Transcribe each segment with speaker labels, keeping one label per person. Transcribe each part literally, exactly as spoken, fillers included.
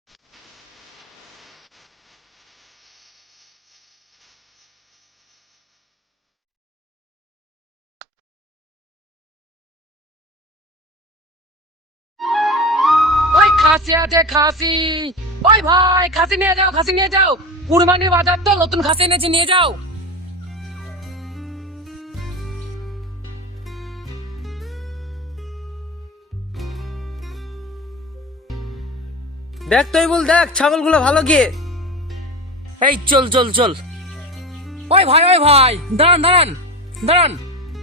Speaker 1: ওই খাসি আছে খাসি, ওই ভাই খাসি নিয়ে যাও, খাসি নিয়ে যাও, কুরবানির বাজার তো, নতুন খাসি এনেছি, নিয়ে যাও।
Speaker 2: দেখ তুই বল, দেখ ছাগলগুলো ভালো কি।
Speaker 1: এই চল চল চল। ওই ভাই ওই ভাই দাঁড়ান দাঁড়ান দাঁড়ান।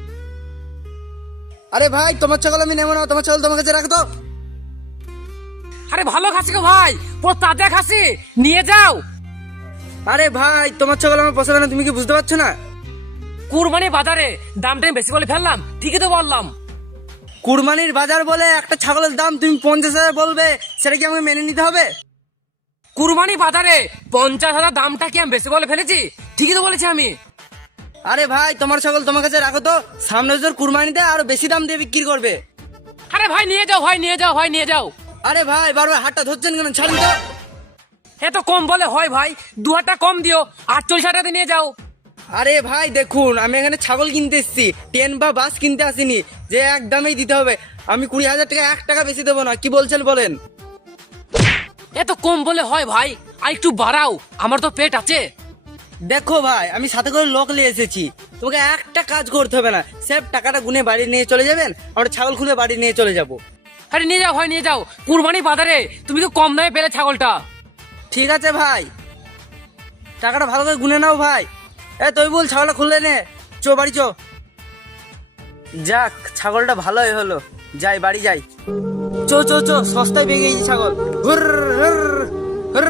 Speaker 2: আরে ভাই, তোমার ছাগল আমি নেবো না, তোমার ছাগল তোমার কাছে রাখো তো।
Speaker 1: আরে ভালো খাসি গো ভাই, পুরো তাজা খাসি, নিয়ে যাও।
Speaker 2: আরে ভাই, তোমার ছাগল আমার পছন্দ না, তুমি কি বুঝতে পারছো না?
Speaker 1: কুরবানি বাজারে দামটা আমি বেশি বলে ফেললাম, ঠিকই তো বললাম।
Speaker 2: কুরবানির বাজার বলে একটা ছাগলের দাম তুমি পঞ্চাশ হাজার বলবে, সেটা কি আমাকে মেনে নিতে হবে?
Speaker 1: কুরবানি বাজারে পঞ্চাশ হাজার দামটা কি আমি বেশি বলে ফেলেছি? ঠিকই তো বলেছি আমি।
Speaker 2: আরে ভাই, তোমার ছাগল তোমার কাছে রাখো তো, সামনে বছর কুরবানিতে আরো বেশি দাম দিয়ে বিক্রি করবে।
Speaker 1: আরে ভাই নিয়ে যাও, ভাই নিয়ে যাও, ভাই নিয়ে যাও।
Speaker 2: আরে ভাই, বারবার হাতটা ধরছেন কেন? ছাড়ুন তো।
Speaker 1: এত কম বলে হয় ভাই? দু হাজারটা কম দিও, আটচল্লিশ হাজার নিয়ে যাও।
Speaker 2: আরে ভাই দেখুন, আমি এখানে ছাগল কিনতে এসেছি, ট্রেন বা বাস কিনতে আসিনি যে এক দামেই দিতে হবে। আমি কুড়ি হাজার টাকা এক টাকা বেশি দেবো না, কি বলছেন বলেন?
Speaker 1: এত কম বলে হয় ভাই? আর একটু বাড়াও, আমার তো পেট আছে।
Speaker 2: দেখো ভাই, আমি সাথে করে লোক নিয়ে এসেছি, তোমাকে একটা কাজ করতে হবে না, স্যার টাকাটা গুনে বাড়ি নিয়ে চলে যাবেন, আমরা ছাগল খুলে বাড়ি নিয়ে চলে যাব।
Speaker 1: আরে নিয়ে যাও ভাই, নিয়ে যাও। কুরবানি বাজারে তুমি তো কম দামে পেলে ছাগলটা।
Speaker 2: ঠিক আছে ভাই, টাকাটা ভালো করে গুনে নাও ভাই। এ তুই বল, ছাগলটা খুললে নে, চো বাড়ি চো। যাক, ছাগলটা ভালোই হলো, যাই বাড়ি যাই। চো চো চো, সস্তায় পেয়ে গেছি ছাগল। হুর হুর হুর।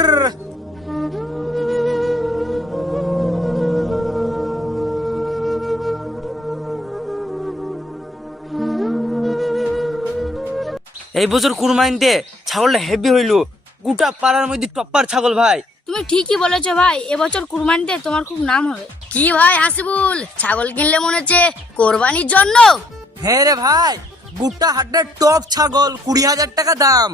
Speaker 2: এই বছর কুরবানিতে ছাগলটা হেভি হইলো, গোটা পাড়ার মধ্যে টপ্পার ছাগল ভাই।
Speaker 3: তুমি ঠিকই বলেছো ভাই, এবছর কুরবানিতে তোমার খুব নাম হবে। কি ভাই হাসিবুল, ছাগল কিনলে মনে হচ্ছে কোরবানির জন্য?
Speaker 2: হ্যাঁ রে ভাই, গোটা হাটের টপ ছাগল, কুড়ি হাজার টাকা দাম।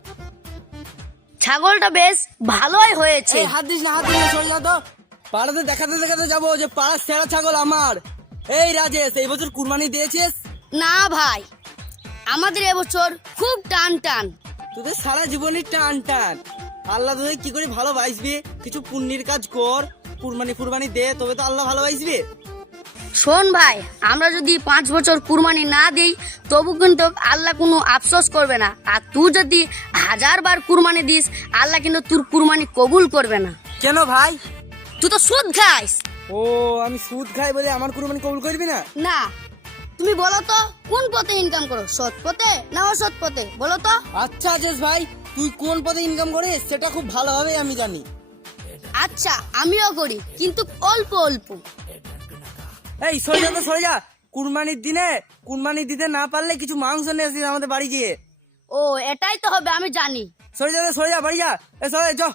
Speaker 3: ছাগলটা বেশ ভালোই হয়েছে।
Speaker 2: এই হাত দিস না, হাত দিস না, সরে যা তো। পাড়াতে দেখাতে দেখাতে যাবো যে পাড়ার সেরা ছাগল আমার। এই রাজেশ, এই বছর কুরবানি দিয়েছিস?
Speaker 3: না ভাই, আমাদের এবছর খুব টান টান।
Speaker 2: তোদের সারা জীবনই টান টান। আল্লাহ তোদের কি করে ভালোবাসবে? কিছু পুণ্যের কাজ কর, কুরবানি ফুরবানি দে, তবে তো আল্লাহ ভালোবাসবে।
Speaker 3: শোন ভাই, আমরা যদি পাঁচ বছর কুরবানি না দিই তবু কিন্তু আল্লাহ কোনো আফসোস করবে না। আর তুই যদি হাজার বার কুরবানি দিস, আল্লাহ কিন্তু তোর কুরবানি কবুল করবে না।
Speaker 2: কেন ভাই?
Speaker 3: তুই তো সুদ খাইস।
Speaker 2: ও, আমি সুদ খাই বলে আমার কুরবানি কবুল করবি না?
Speaker 3: না, তুমি বলো তো কোন পথে ইনকাম করো, সৎ পথে না অসৎ পথে, বলো তো।
Speaker 2: আচ্ছা আজেশ ভাই, তুই কোন পথে ইনকাম করিস সেটা খুব ভালোভাবে আমি জানি।
Speaker 3: আচ্ছা, আমিও করি, কিন্তু অল্প অল্প।
Speaker 2: এই সরে যা তো, সরে যা। কুরবানির দিনে কুরবানি দিতে না পারলে কিছু মাংস নিয়ে আসিস আমাদের বাড়ি গিয়ে।
Speaker 3: ও, এটাই তো হবে, আমি জানি।
Speaker 2: সরে যা তো, সরে যা, বাড়ি যা। এ সরে যা।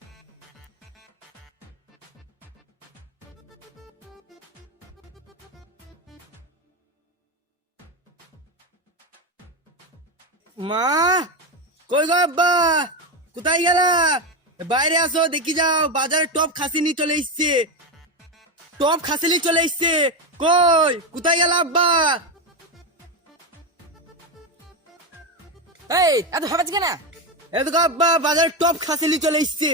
Speaker 2: মা, কই গো আব্বা, কোথায় গেলা? বাইরে আসো, দেখি যাও, বাজারে টপ খাসি নিয়ে চলে এসছে। টপ খাসি নিয়ে চলে এসছে। কই, কোথায় গেলা আব্বা?
Speaker 1: এই এত ভাবাচ্ছি কেন?
Speaker 2: এত আব্বা, বাজারে টপ খাসি নিয়ে চলে এসছে।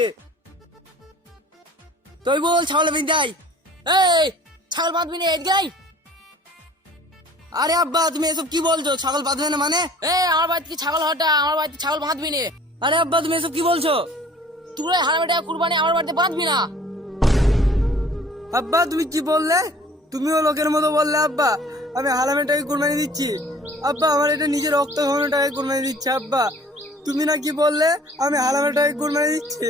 Speaker 2: তুই বল, ছাগল বিন্দাই।
Speaker 1: এই ছাগল বাঁধবি না, এদিকে আয়।
Speaker 2: আরে আব্বা, তুমি এসব কি বলছো? ছাগল বাঁধবে না মানে?
Speaker 1: এই আমার বাড়িতে কি ছাগল হটা, আমার বাড়িতে ছাগল বাঁধবি না।
Speaker 2: আরে আব্বা, তুমি এসব কি বলছো?
Speaker 1: তুই হারামে টাকা কুরবানি আমার বাড়িতে বাঁধবি না।
Speaker 2: আব্বা তুমি কি বললে? তুমিও লোকের মতো বললে আব্বা। আমি হারামের টাকা কুরবানি দিচ্ছি আব্বা, আমার এটা নিজের রক্ত খাওয়ানোর টাকা কুরবানি দিচ্ছি আব্বা। তুমি না কি বললে আমি হারামের টাকা কুরবানি দিচ্ছি?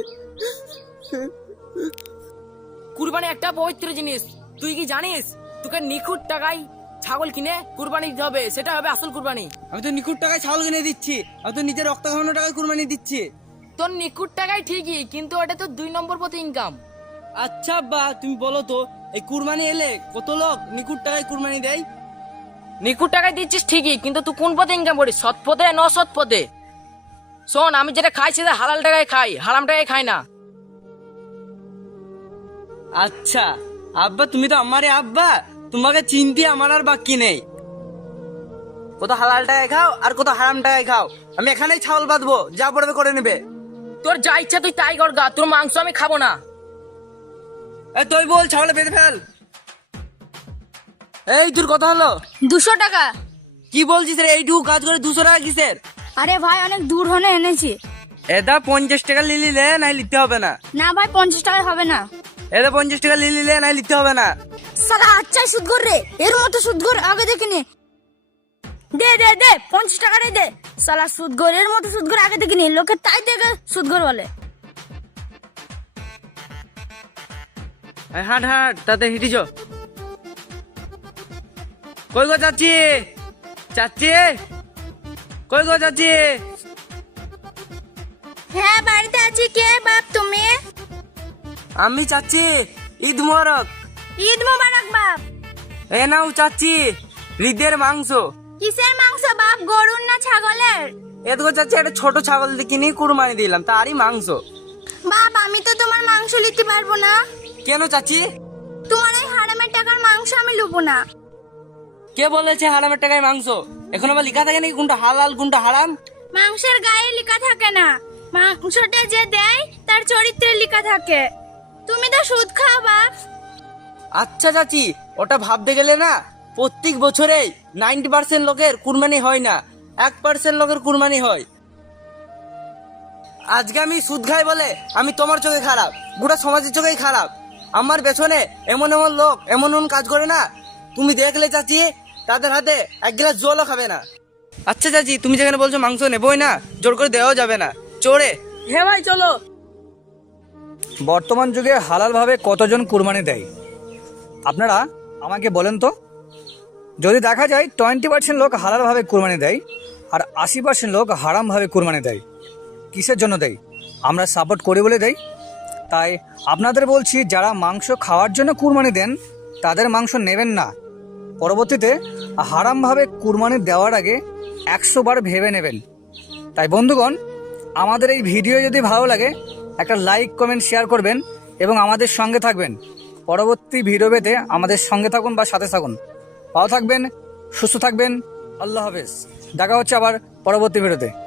Speaker 1: কুরবানি একটা পবিত্র জিনিস, তুই কি জানিস? তোকে নিখুঁত টাকায় ছাগল কিনে কুরবানি দিতে হবে, সেটা হবে আসল কুরবানি।
Speaker 2: আমি তো নিখুঁত টাকায় ছাগল কিনে দিচ্ছি, আমি তো নিজের রক্ত খাওয়ানোর টাকায় কুরবানি দিচ্ছি।
Speaker 1: তোর নিখুঁত টাকাই ঠিকই, কিন্তু ওটা তো দুই নম্বর পথে ইনকাম।
Speaker 2: আচ্ছা আব্বা, তুমি বলো তো, এই কুরবানি এলে কত লোক নিখুঁত টাকায় কুরবানি দেয়?
Speaker 1: নিখুঁত টাকায় দিচ্ছিস ঠিকই, কিন্তু তুই কোন পথে ইনকাম করিস, সৎ পথে না অসৎ পথে? শোন, আমি যেটা খাই সেটা হালাল টাকায় খাই, হারাম টাকায় খাই না।
Speaker 2: আচ্ছা আব্বা, তুমি তো আমারে আব্বা, তোমাকে চিনতে আমার আর বাকি নেই। কত হালাল টাকায় খাও আর কত হারাম টাকায় খাও, আমি এখানেই ছাগল বাঁধবো, যা পড়বে করে নেবে।
Speaker 1: তোর যা ইচ্ছা তুই তাই কর গা, তোর মাংস আমি খাবো না।
Speaker 2: এ তুই বল, ছাগলে বেঁধে ফেল। এই তোর কথা হলো?
Speaker 4: দুশো টাকা।
Speaker 2: কি বলছিস রে, এইটুকু কাজ করে দুশো টাকা কিসের?
Speaker 4: আরে ভাই অনেক দূর হনে এনেছি।
Speaker 2: এদা পঞ্চাশ টাকা লিলি লে, নাই লিখতে হবে না।
Speaker 4: না ভাই পঞ্চাশ টাকায় হবে না।
Speaker 2: এদা পঞ্চাশ টাকা লিলি লে, নাই লিখতে হবে না।
Speaker 4: সালা আচ্ছা সুদ কর রে, এর মতো সুদ কর আগে দেখিনি। দে দে দে পঞ্চাশ টাকাটাই দে। সালা সুদ কর, এর মতো সুদ কর আগে দেখিনি, লোকে তাই দেখে সুদ কর বলে।
Speaker 2: এই হাঁট হাঁট, তাতে হিটিছ। কই গো চাচি, চাচি কই গো চাচি?
Speaker 4: হ্যাঁ বাড়িতে আছি। কে বাপ তুমি?
Speaker 2: আমি চাচি, ঈদ মোবারক।
Speaker 4: ঈদ মোবারক বাপ।
Speaker 2: এ নাও চাচি, ঈদের মাংস।
Speaker 4: কিসের মাংস বাপ, গরুর না ছাগলের?
Speaker 2: এদিকে চাচি, একটা ছোট ছাগল কিনে কুরবানি দিলাম, তারই মাংস।
Speaker 4: বাপ আমি তো তোমার মাংস নিতে পারবো না।
Speaker 2: কেন চাচি?
Speaker 4: তোমার এই হারামের টাকার মাংস আমি লুবো না।
Speaker 2: কে বলেছে হারামের টাকায় মাংস? এখন আবার লেখা থাকে নাকি কোনটা হালাল কোনটা হারাম?
Speaker 4: মাংসের গায়ে লেখা থাকে না, মাংসটা যে দেয় তার চরিত্রে লেখা থাকে। তুমি তো সুদ খাও বাপ।
Speaker 2: আচ্ছা চাচি, ওটা ভাবতে গেলে না, প্রত্যেক বছরে নাইনটি পার্সেন্ট লোকের কুরবানি হয় না, এক পার্সেন্ট লোকের কুরবানি হয়। আজকে আমি সুদ খাই বলে আমি তোমার চোখে খারাপ, গোটা সমাজের চোখেই খারাপ। আমার পেছনে এমন এমন লোক এমন এমন কাজ করে না, তুমি দেখলে চাচি তাদের হাতে এক গ্লাস জলও খাবে না। আচ্ছা চাচি, তুমি যেখানে বলছো মাংস নেবই না, জোর করে দেওয়াও যাবে না, চোরে।
Speaker 1: হ্যাঁ ভাই চলো।
Speaker 5: বর্তমান যুগে হালালভাবে কতজন কুরবানি দেয় আপনারা আমাকে বলেন তো? যদি দেখা যায় টোয়েন্টি পার্সেন্ট লোক হালালভাবে কুরবানি দেয় আর আশি পার্সেন্ট লোক হারামভাবে কুরবানি দেয়, কিসের জন্য দেয়? আমরা সাপোর্ট করি বলে দেয়। তাই আপনাদের বলছি, যারা মাংস খাওয়ার জন্য কুরবানি দেন তাদের মাংস নেবেন না। পরবর্তীতে হারামভাবে কুরবানি দেওয়ার আগে একশো বার ভেবে নেবেন। তাই বন্ধুগণ, আমাদের এই ভিডিও যদি ভালো লাগে একটা লাইক কমেন্ট শেয়ার করবেন এবং আমাদের সঙ্গে থাকবেন। পরবর্তী ভিডিও পেতে আমাদের সঙ্গে থাকুন বা সাথে থাকুন। ভালো থাকবেন, সুস্থ থাকবেন। আল্লাহ হাফেজ। দেখা হচ্ছে আবার পরবর্তী ভিডিওতে।